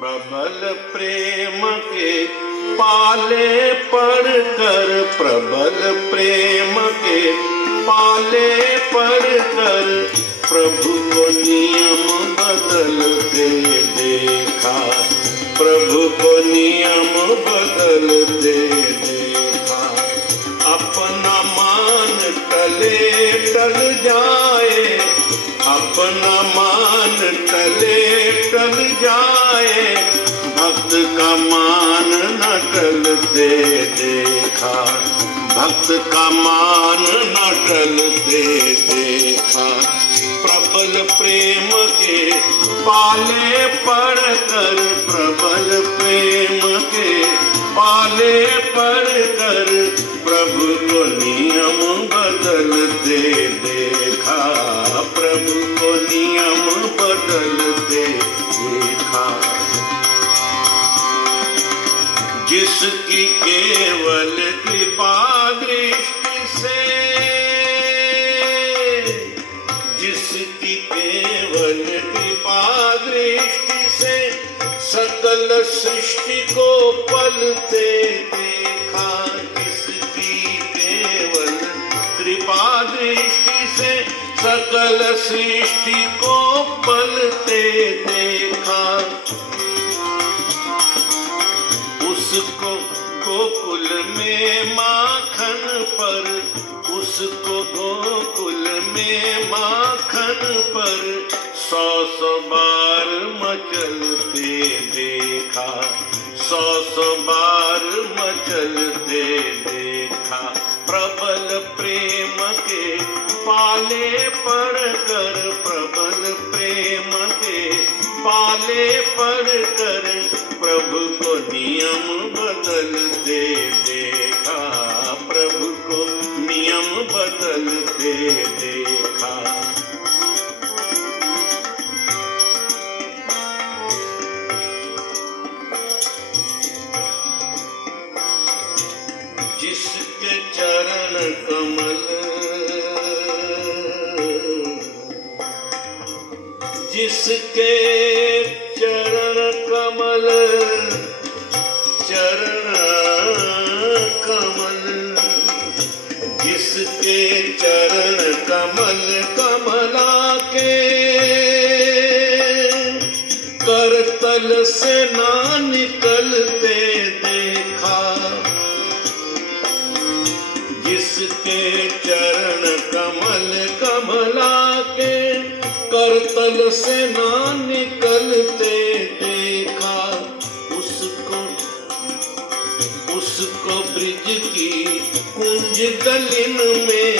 प्रबल प्रेम के पाले पढ़कर, प्रबल प्रेम के पाले पढ़कर प्रभु को नियम बदलते देखा, प्रभु को नियम बदलते देखा। अपना मान टले टल जाए, अपना मान टले टल जाए, भक्त का मान न टलते देखा, भक्त का मान न टलते देखा। प्रबल प्रेम के पाले पढ़कर, प्रबल प्रेम के पाले पढ़कर प्रभु को नियम बदलते देखा, प्रभु को नियम बदलते देखा। जिसकी केवल कृपा दृष्टि से, जिसकी केवल कृपा दृष्टि से सकल सृष्टि को पलते देखा, जिसकी केवल कृपा दृष्टि से सकल सृष्टि को पलते देखा। उसको गोकुल में माखन पर, उसको गोकुल में माखन पर 100 बार मचलते देखा, 100 बार मचलते देखा। प्रबल प्रेम के पाले पढ़कर, प्रबल प्रेम के पाले पढ़कर प्रभु को नियम बदलते देखा, प्रभु को नियम बदलते देखा। जिसके चरण कमल, जिसके चरण कमल, चरण कमल, जिसके चरण कमल कमला के करतल से ना निकलते देखा, जिसके चरण कमल कमला के करतल से ना निकलते देखा। उसको ब्रिज की कुंज दलिन में,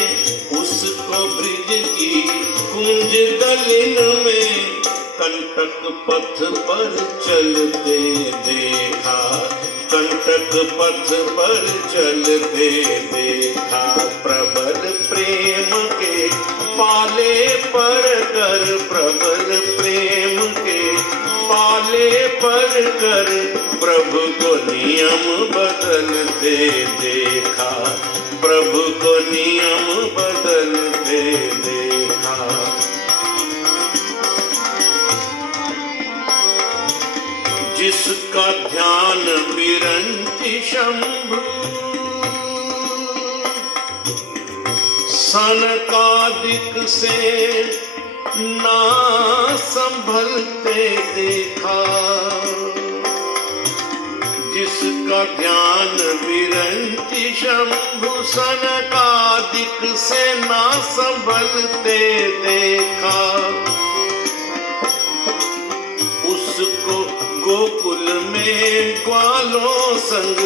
उसको ब्रिज की कुंज दलिन में कंटक पथ पर चलते देखा, कंटक पथ पर चलते देखा। प्रबल प्रेम के पाले पढ़कर, प्रबल प्रेम के पाले पढ़कर प्रभु को नियम बदलते देखा, प्रभु को नियम बदलते देखा। जिसका ध्यान विरंति शंभु सनकादिक से ना संभलते देखा, जिसका ध्यान विरंति शंभु सनकादिक से ना संभलते देखा। उसको गोकुल में ग्वालों संग,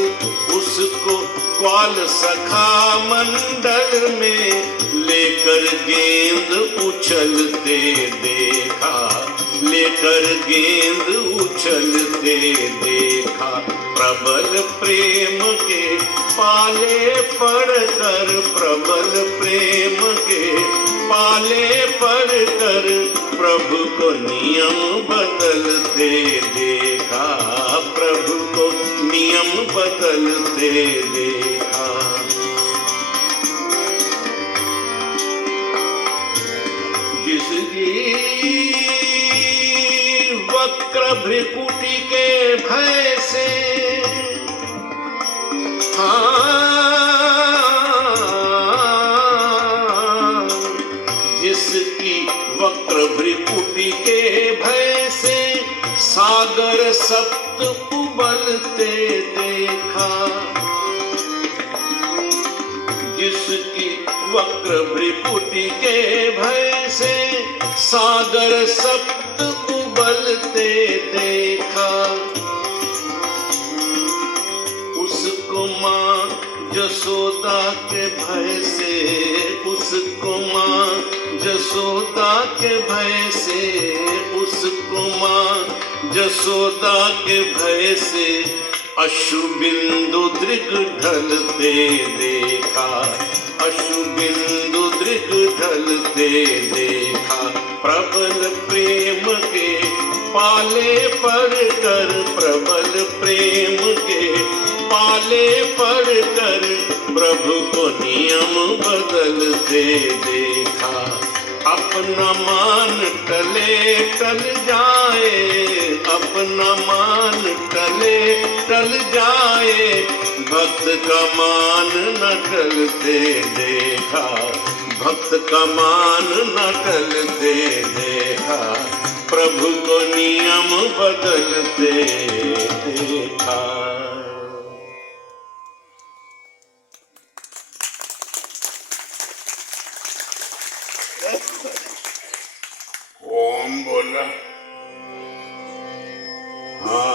उसको ग्वाल सखा मंडल में लेकर गेंद उछलते देखा, लेकर गेंद उछलते देखा। प्रबल प्रेम के पाले पढ़कर, प्रबल प्रेम के पाले पढ़कर प्रभु को नियम बदलते देखा, प्रभु को नियम बदलते देखा। जिसकी वक्र भ्रिकुटी के भय से, जिसकी वक्र भ्रिकुटी के भय से सागर सप्त उबलते देखा, जिसकी वक्र भ्रिकुटी के भय से सागर सप्त उबलते देखा, उसको मां जसोदा के भय से, उसको मां जसोदा के भय से, उसको मां जसोदा के भय से अश्रुबिंदु दृग ढलते देखा, अश्रुबिंदु दृग ढलते देखा। प्रबल प्रेम के पाले पर कर, प्रबल प्रेम के पाले पर कर प्रभु को नियम बदलते देखा। अपना मान टले टल जाए, अपना मान टले टल जाए, भक्त का मान न टलते देखा, भक्त का मान न टलते देखा, प्रभु को नियम बदलते देखा। ओम बोला। हाँ